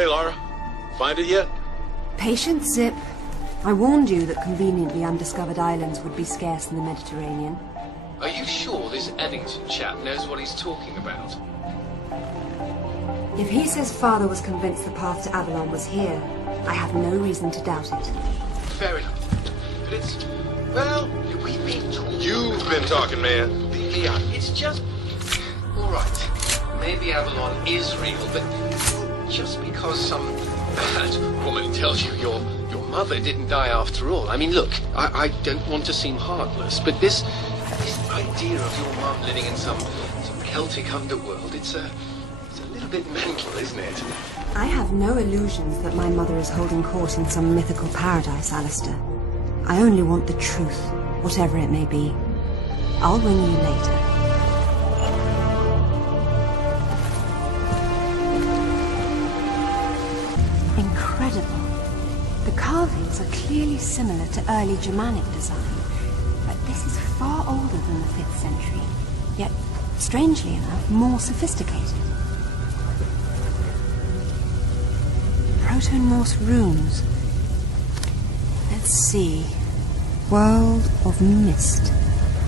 Hey, Lara. Find it yet? Patience, Zip. I warned you that conveniently undiscovered islands would be scarce in the Mediterranean. Are you sure this Eddington chap knows what he's talking about? If he says Father was convinced the path to Avalon was here, I have no reason to doubt it. Fair enough. But it's... well, we've been talking... You've been talking, man. Yeah, it's just... all right. Maybe Avalon is real, but just because some bad woman tells you your mother didn't die after all. I mean, look, I don't want to seem heartless, but this idea of your mum living in some Celtic underworld, it's a little bit mental, isn't it? I have no illusions that my mother is holding court in some mythical paradise, Alistair. I only want the truth, whatever it may be. I'll ring you later. Incredible. The carvings are clearly similar to early Germanic design, but this is far older than the 5th century, yet, strangely enough, more sophisticated. Proto-Norse runes. Let's see. World of Mist.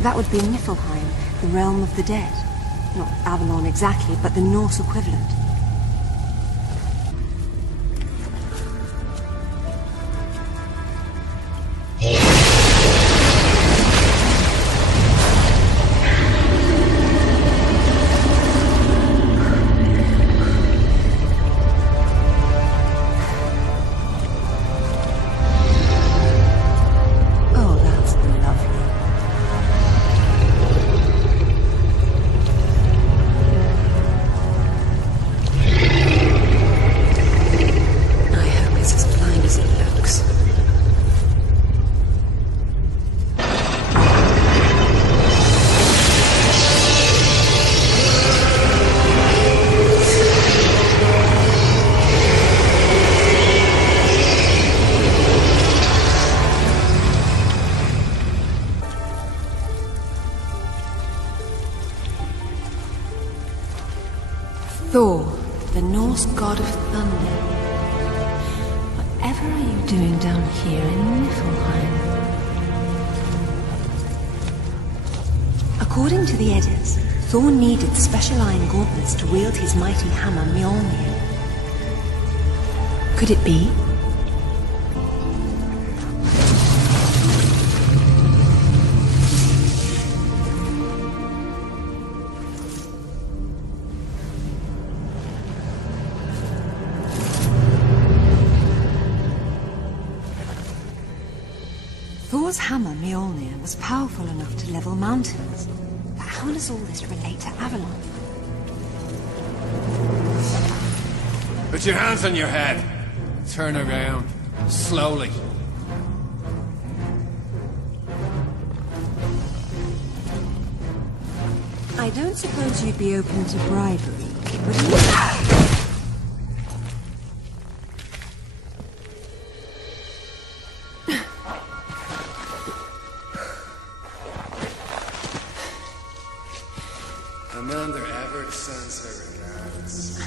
That would be Niflheim, the realm of the dead. Not Avalon exactly, but the Norse equivalent. Thor, the Norse god of thunder. Whatever are you doing down here in Niflheim? According to the Eddas, Thor needed special iron gauntlets to wield his mighty hammer Mjolnir. Could it be? Thor's hammer, Mjolnir, was powerful enough to level mountains. But how does all this relate to Avalon? Put your hands on your head. Turn around. Slowly. I don't suppose you'd be open to bribery, would you? Amanda Everett sends her regards.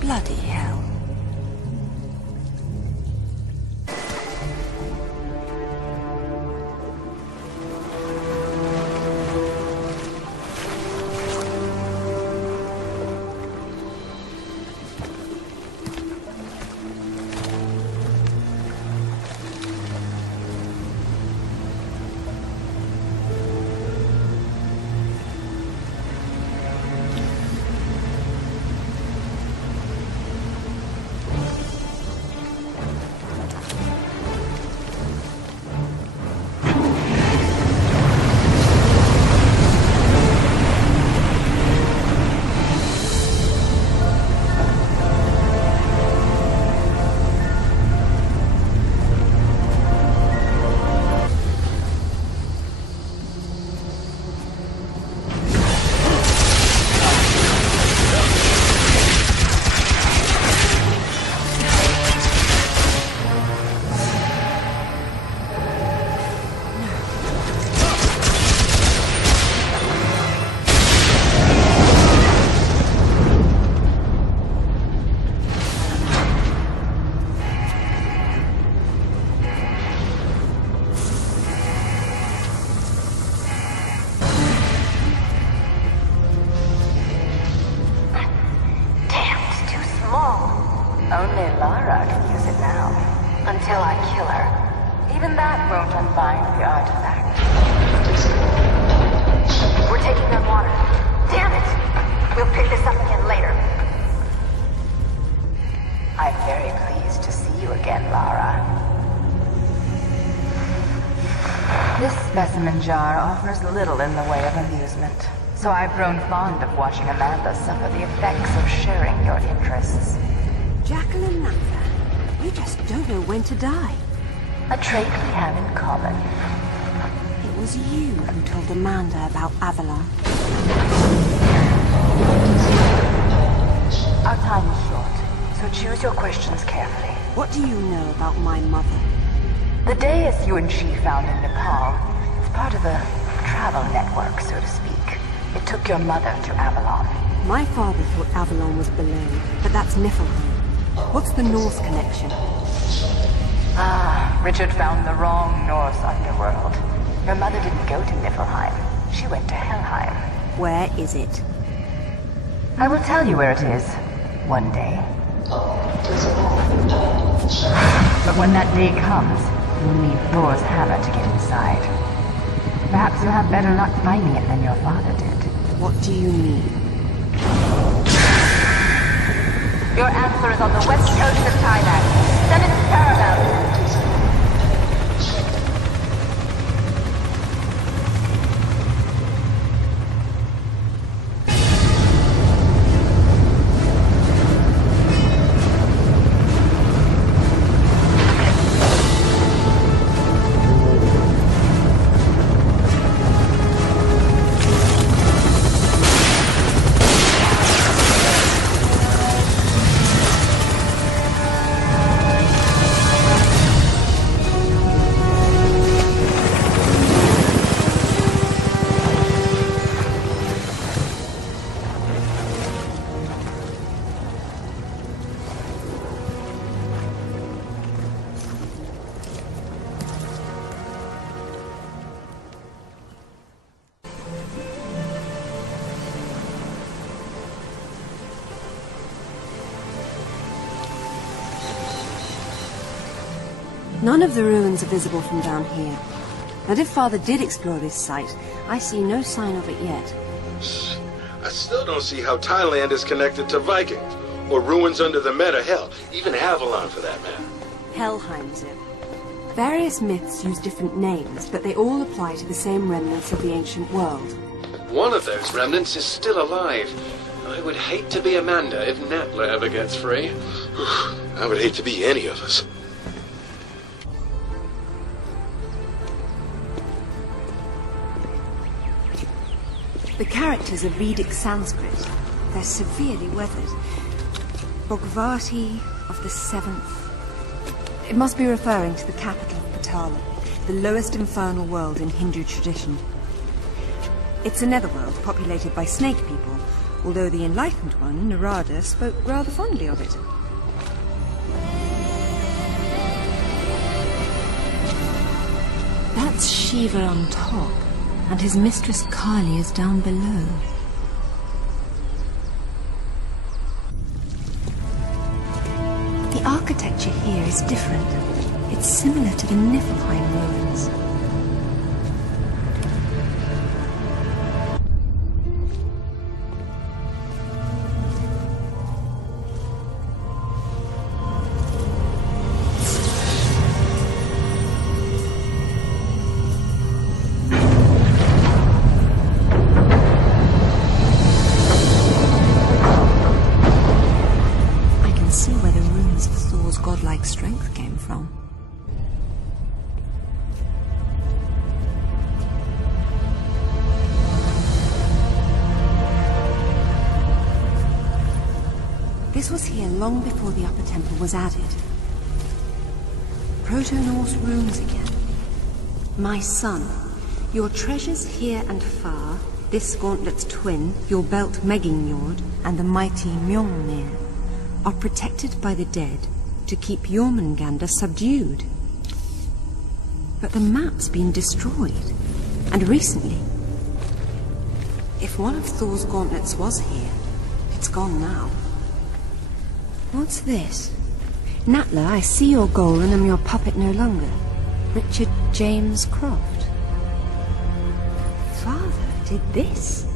Bloody hell. water. Even that won't unbind the artifact. We're taking on water. Damn it! We'll pick this up again later. I'm very pleased to see you again, Lara. This specimen jar offers little in the way of amusement, so I've grown fond of watching Amanda suffer the effects of sharing your interests. Jacqueline Nathan, you just don't know when to die. A trait we have in common. It was you who told Amanda about Avalon. Our time is short, so choose your questions carefully. What do you know about my mother? The dais you and she found in Nepal is part of a travel network, so to speak. It took your mother to Avalon. My father thought Avalon was below, but that's Niflheim. What's the Norse connection? Ah, Richard found the wrong Norse underworld. Your mother didn't go to Niflheim. She went to Helheim. Where is it? I will tell you where it is, one day. But when that day comes, you'll need Thor's hammer to get inside. Perhaps you'll have better luck finding it than your father did. What do you mean? Your answer is on the west coast of Thailand. Send it to Paramount. None of the ruins are visible from down here. And if Father did explore this site, I see no sign of it yet. I still don't see how Thailand is connected to Vikings, or ruins under the Meta, hell, even Avalon for that matter. Helheim's it. Various myths use different names, but they all apply to the same remnants of the ancient world. One of those remnants is still alive. I would hate to be Amanda if Natla ever gets free. I would hate to be any of us. The characters are Vedic Sanskrit. They're severely weathered. Bhagavati of the 7th. It must be referring to the capital of Patala, the lowest infernal world in Hindu tradition. It's a netherworld populated by snake people, although the enlightened one, Narada, spoke rather fondly of it. That's Shiva on top, and his mistress Kali is down below. The architecture here is different. It's similar to the Niflheim ruins. Strength came from. This was here long before the Upper Temple was added. Proto-Norse runes again. My son, your treasures here and far, this gauntlet's twin, your belt Megingjord, and the mighty Mjolnir, are protected by the dead to keep Jormungandr subdued. But the map's been destroyed, and recently. If one of Thor's gauntlets was here, it's gone now. What's this? Natla, I see your goal and am your puppet no longer. Richard James Croft. Father did this.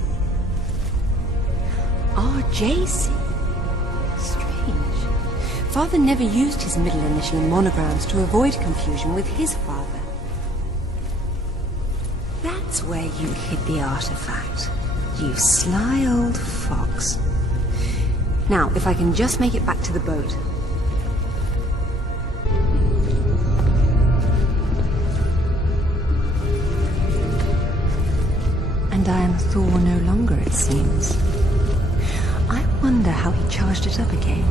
RJC. Strange. Father never used his middle initial in monograms to avoid confusion with his father. That's where you hid the artifact. You sly old fox. Now, if I can just make it back to the boat. And I am Thor no longer, it seems. I wonder how he charged it up again.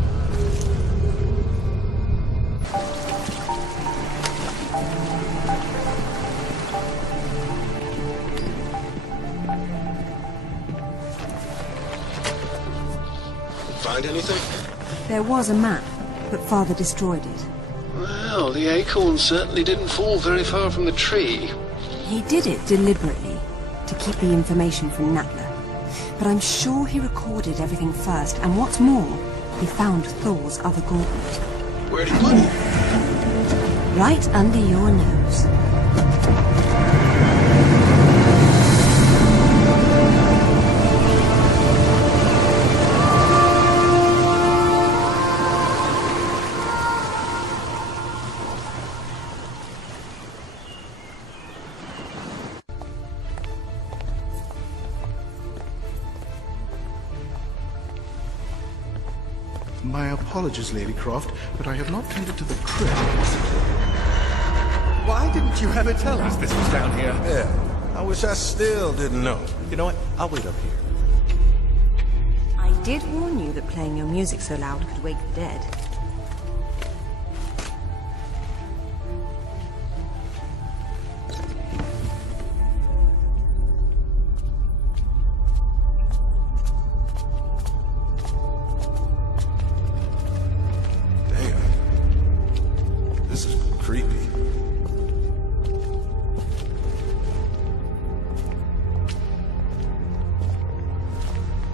Find anything? There was a map, but Father destroyed it. Well, the acorn certainly didn't fall very far from the tree. He did it deliberately, to keep the information from Natla. But I'm sure he recorded everything first, and what's more, he found Thor's other gauntlet. Where'd he put it? Right under your nose. My apologies, Lady Croft, but I have not tended to the crypt recently. Why didn't you ever tell us this was down here? Yeah, I wish I still didn't know. You know what? I'll wait up here. I did warn you that playing your music so loud could wake the dead.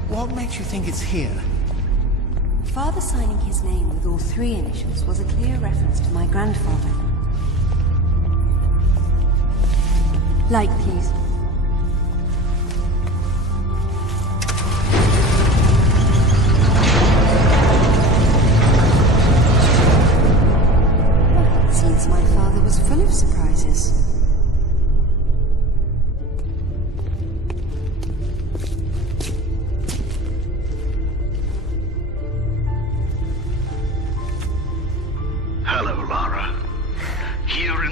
What makes you think it's here? Father signing his name with all three initials was a clear reference to my grandfather. Light, please. Well, it seems my father was full of surprises.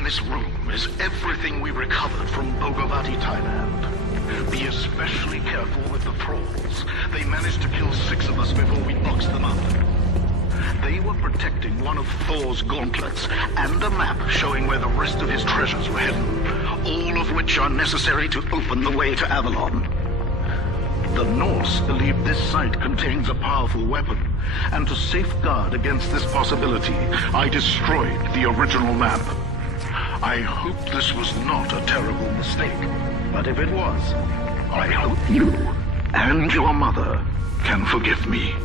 This room is everything we recovered from Bogavati, Thailand. Be especially careful with the thralls. They managed to kill 6 of us before we boxed them up. They were protecting one of Thor's gauntlets and a map showing where the rest of his treasures were hidden, all of which are necessary to open the way to Avalon. The Norse believe this site contains a powerful weapon, and to safeguard against this possibility, I destroyed the original map. I hope this was not a terrible mistake, but if it was, I hope you and your mother can forgive me.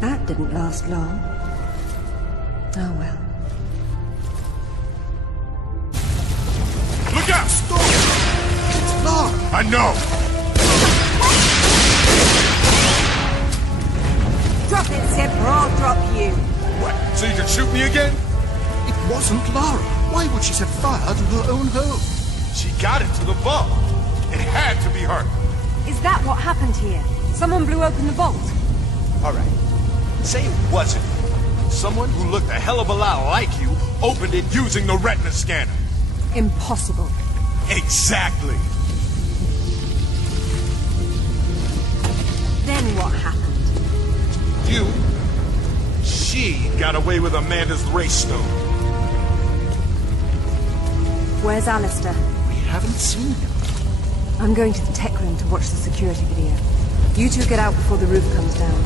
That didn't last long. Oh well. Look out! Stop! It's Lara! I know! Drop it, Sip, or I'll drop you. What, so you can shoot me again? It wasn't Lara. Why would she set fire to her own home? She got it to the vault. It had to be her. Is that what happened here? Someone blew open the vault? All right. Say it wasn't. Someone who looked a hell of a lot like you opened it using the retina scanner. Impossible. Exactly. Then what happened? She got away with Amanda's race stone. Where's Alistair? We haven't seen him. I'm going to the tech room to watch the security video. You two get out before the roof comes down.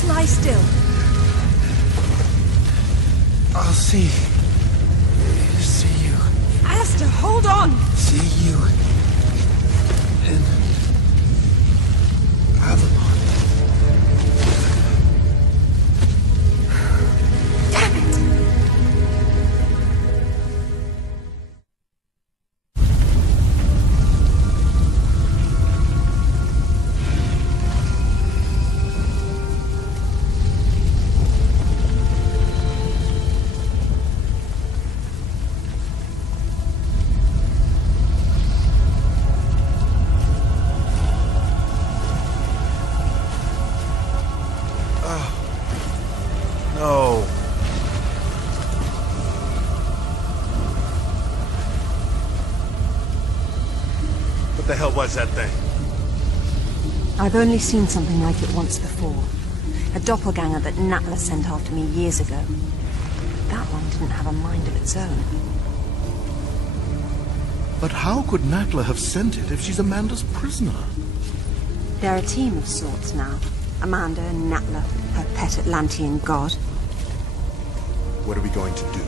Just lie still. I'll see you. Alistair, hold on! See you in Avalon. Damn it! No. What the hell was that thing? I've only seen something like it once before. A doppelganger that Natla sent after me years ago. That one didn't have a mind of its own. But how could Natla have sent it if she's Amanda's prisoner? They're a team of sorts now. Amanda and Natla, her pet Atlantean god. What are we going to do?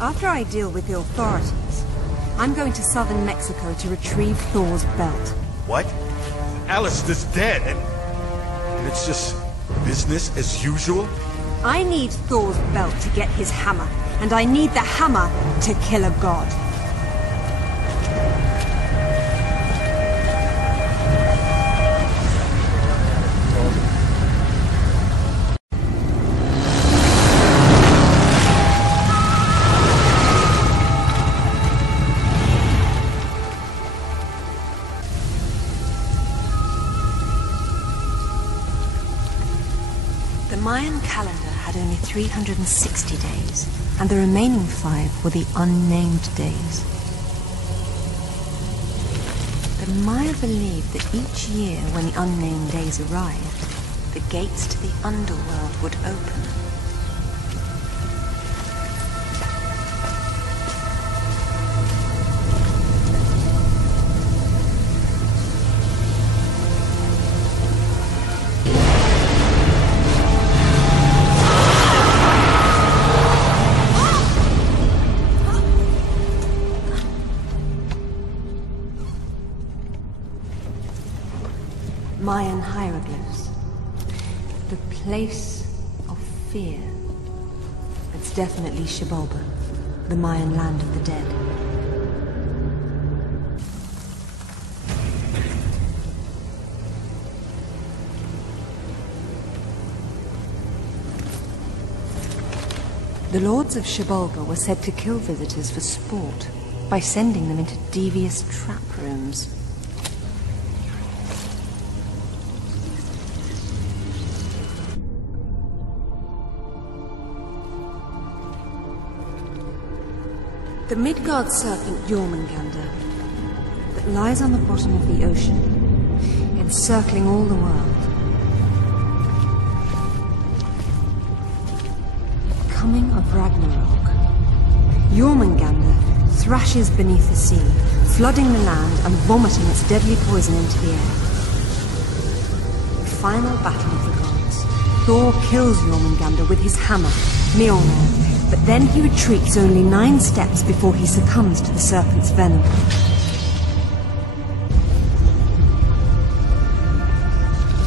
After I deal with the authorities, I'm going to southern Mexico to retrieve Thor's belt. What? Alistair's dead, and it's just business as usual? I need Thor's belt to get his hammer, and I need the hammer to kill a god. The Mayan calendar had only 360 days, and the remaining 5 were the unnamed days. The Maya believed that each year when the unnamed days arrived, the gates to the Underworld would open. Mayan hieroglyphs. The place of fear. It's definitely Xibalba, the Mayan land of the dead. The lords of Xibalba were said to kill visitors for sport by sending them into devious trap rooms. The Midgard serpent Jormungandr that lies on the bottom of the ocean, encircling all the world. Coming of Ragnarok. Jormungandr thrashes beneath the sea, flooding the land and vomiting its deadly poison into the air. The final battle of the gods. Thor kills Jormungandr with his hammer, Mjolnir. But then he retreats only 9 steps before he succumbs to the serpent's venom.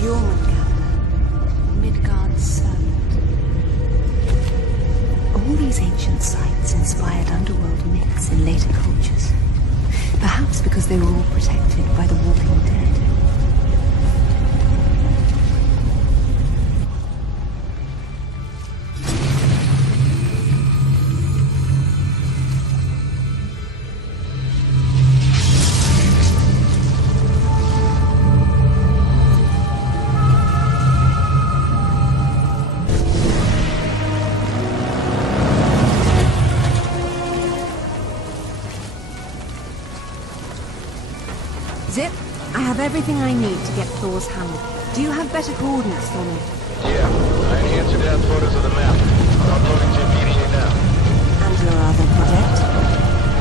Jormungandr, Midgard's serpent. All these ancient sites inspired underworld myths in later cultures. Perhaps because they were all protected by the Walking Dead. Zip, I have everything I need to get Thor's hammer. Do you have better coordinates for me? Yeah, I enhanced down photos of the map. I'm uploading to immediately now. And your other project?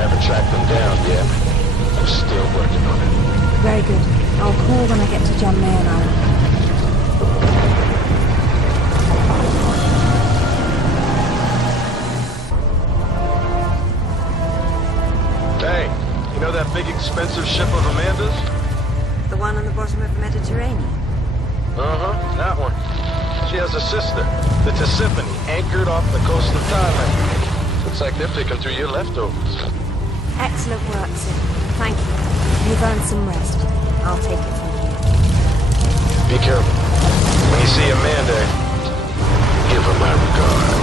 Haven't tracked them down yet. I'm still working on it. Very good. I'll call when I get to Jan Mayen Island. ship of Amanda's? The one on the bottom of the Mediterranean? Uh-huh, that one. She has a sister, the Tisiphone, anchored off the coast of Thailand. Looks like they're picking through your leftovers. Excellent work, sir. Thank you. You've earned some rest. I'll take it from here. Be careful. When you see Amanda, give her my regards.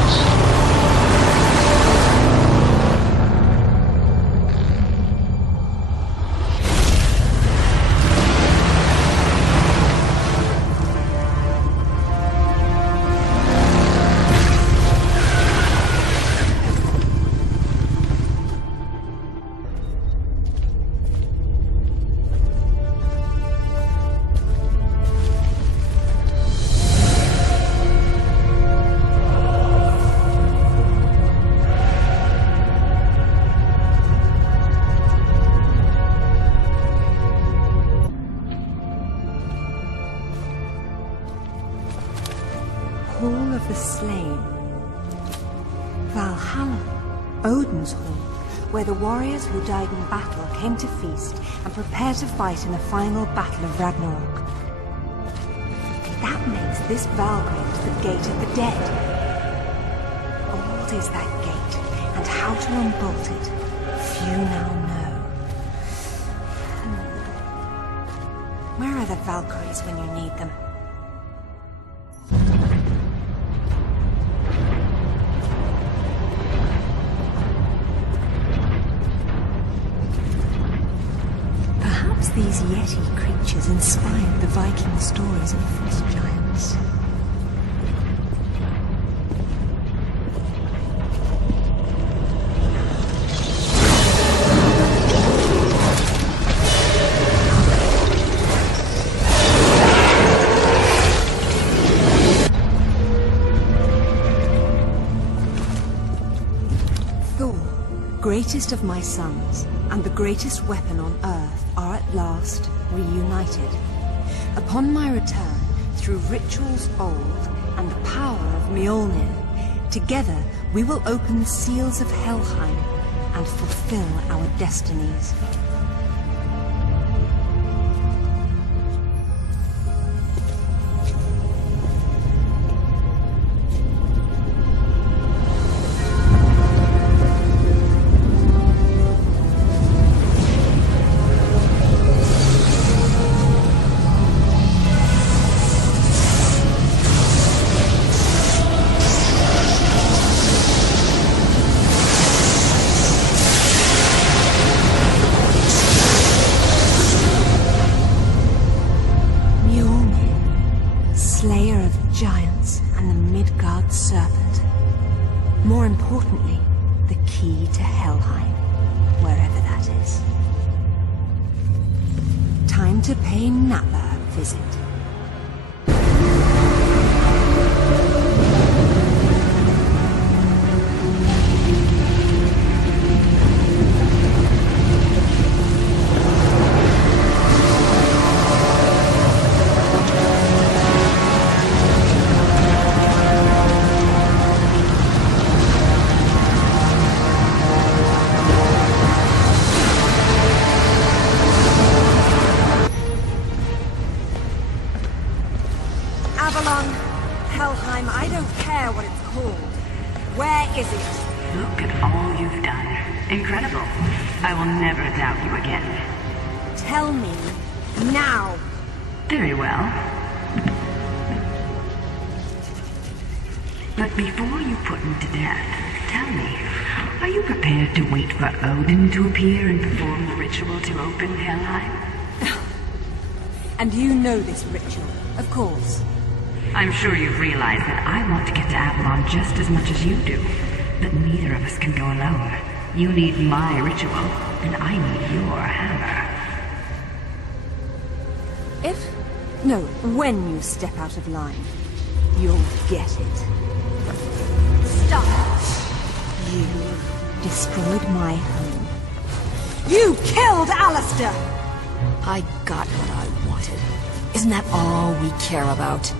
Hall of the Slain. Valhalla, Odin's Hall, where the warriors who died in battle came to feast and prepare to fight in the final battle of Ragnarok. That makes this Valgrave the Gate of the Dead. Old is that gate, and how to unbolt it, few now know. Where are the Valkyries when you need them? These Yeti creatures inspired the Viking stories of frost giants. Thor, greatest of my sons, and the greatest weapon on earth, are at last reunited. Upon my return, through rituals old and the power of Mjolnir, together we will open the seals of Helheim and fulfill our destinies. Slayer of giants and the Midgard serpent. More importantly, the key to Helheim, wherever that is. Time to pay Napa a visit. Helheim, I don't care what it's called. Where is it? Look at all you've done. Incredible. I will never doubt you again. Tell me, now. Very well. But before you put him to death, tell me, are you prepared to wait for Odin to appear and perform the ritual to open Helheim? And you know this ritual, of course. I'm sure you've realized that I want to get to Avalon just as much as you do. But neither of us can go alone. You need my ritual, and I need your hammer. When you step out of line, you'll get it. Stop! You destroyed my home. You killed Alistair! I got what I wanted. Isn't that all we care about?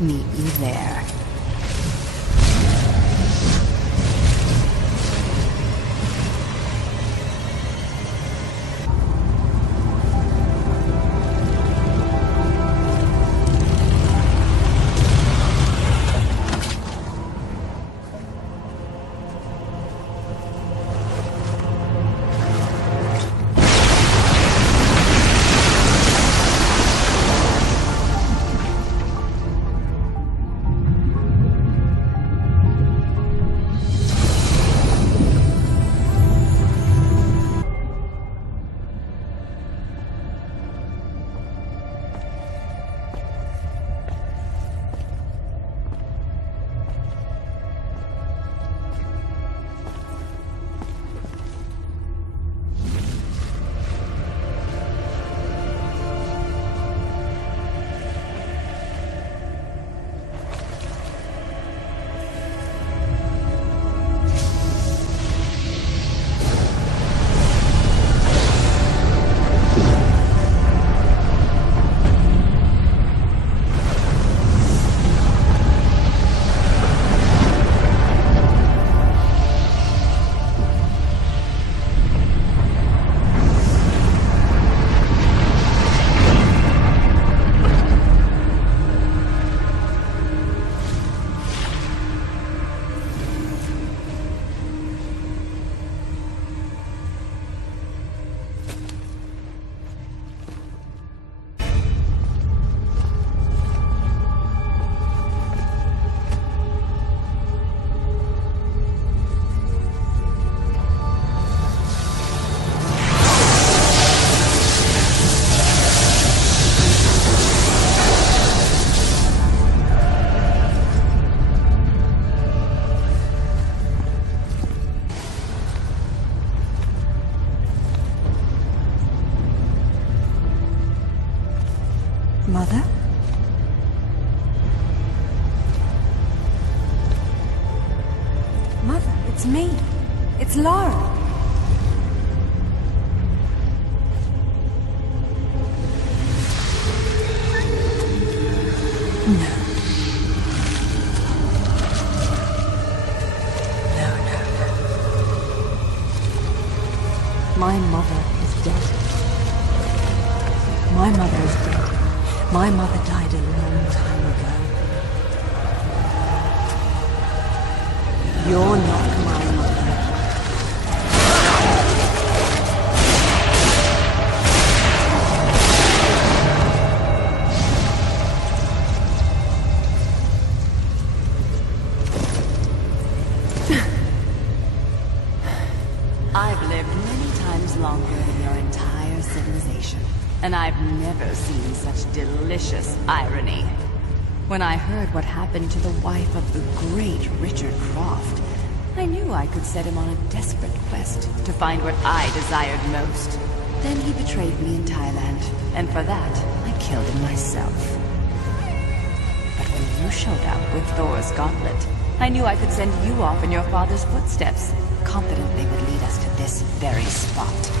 Meet you there. Mother? Mother, it's me. It's Lara. No. My mother is dead. My mother is dead. My mother died a long time ago. You're not my mother. I've lived many times longer than your entire civilization, and I've never seen such delicious irony. When I heard what happened to the wife of the great Richard Croft, I knew I could set him on a desperate quest to find what I desired most. Then he betrayed me in Thailand, and for that, I killed him myself. But when you showed up with Thor's gauntlet, I knew I could send you off in your father's footsteps, confident they would lead us to this very spot.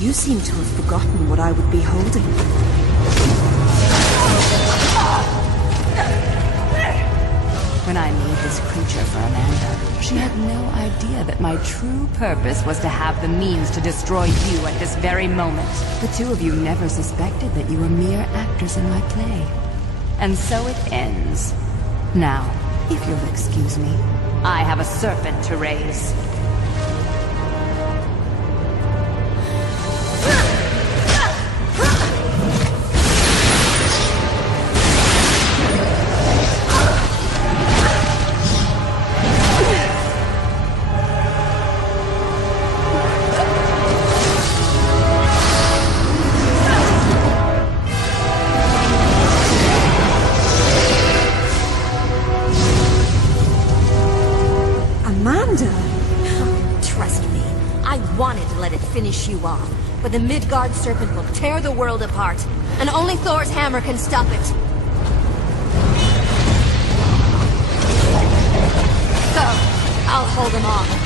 You seem to have forgotten what I would be holding. When I made this creature for Amanda, she had no idea that my true purpose was to have the means to destroy you at this very moment. The two of you never suspected that you were mere actors in my play. And so it ends. Now, if you'll excuse me, I have a serpent to raise. Finish you off, but the Midgard serpent will tear the world apart, and only Thor's hammer can stop it. So, I'll hold him off.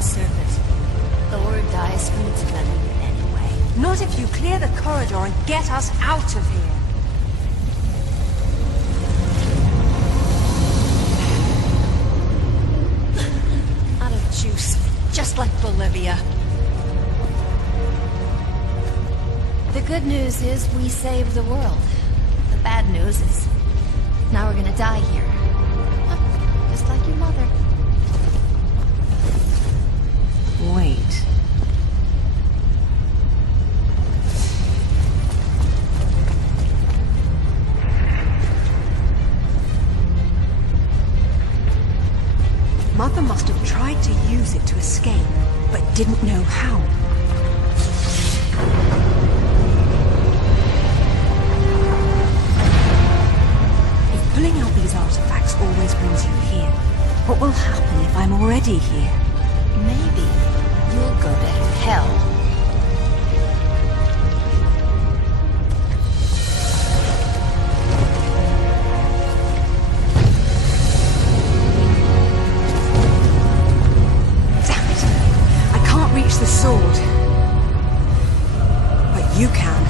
mid-guard serpent. Thor dies from its venom anyway. Not if you clear the corridor and get us out of here. Out of juice, just like Bolivia. The good news is we saved the world. The bad news is now we're gonna die here. Just like your mother. Wait. Mother must have tried to use it to escape, but didn't know how. If pulling out these artifacts always brings you here, what will happen if I'm already here? Maybe you'll go to hell. The sword. But you can.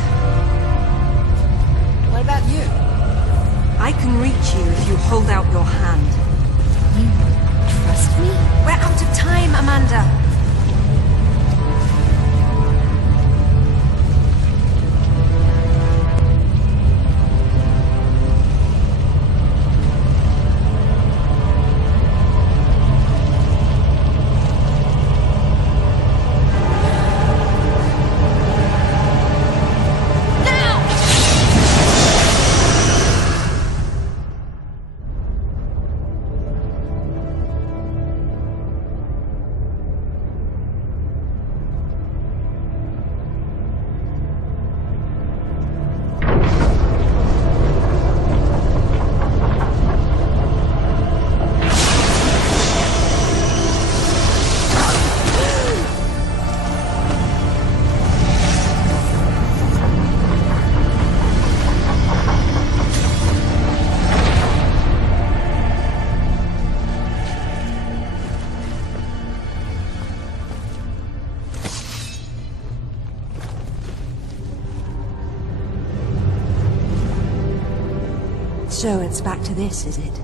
What about you? I can reach you if you hold out your hand. You trust me? We're out of time, Amanda. So it's back to this, is it?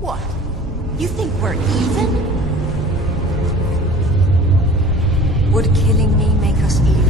What? You think we're even? Would killing me make us even?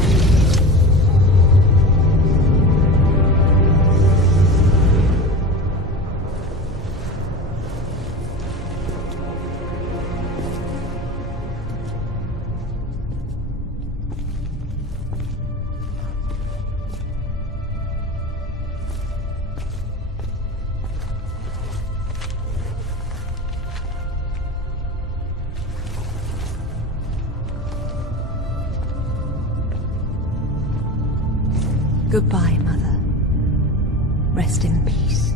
Goodbye, Mother. Rest in peace.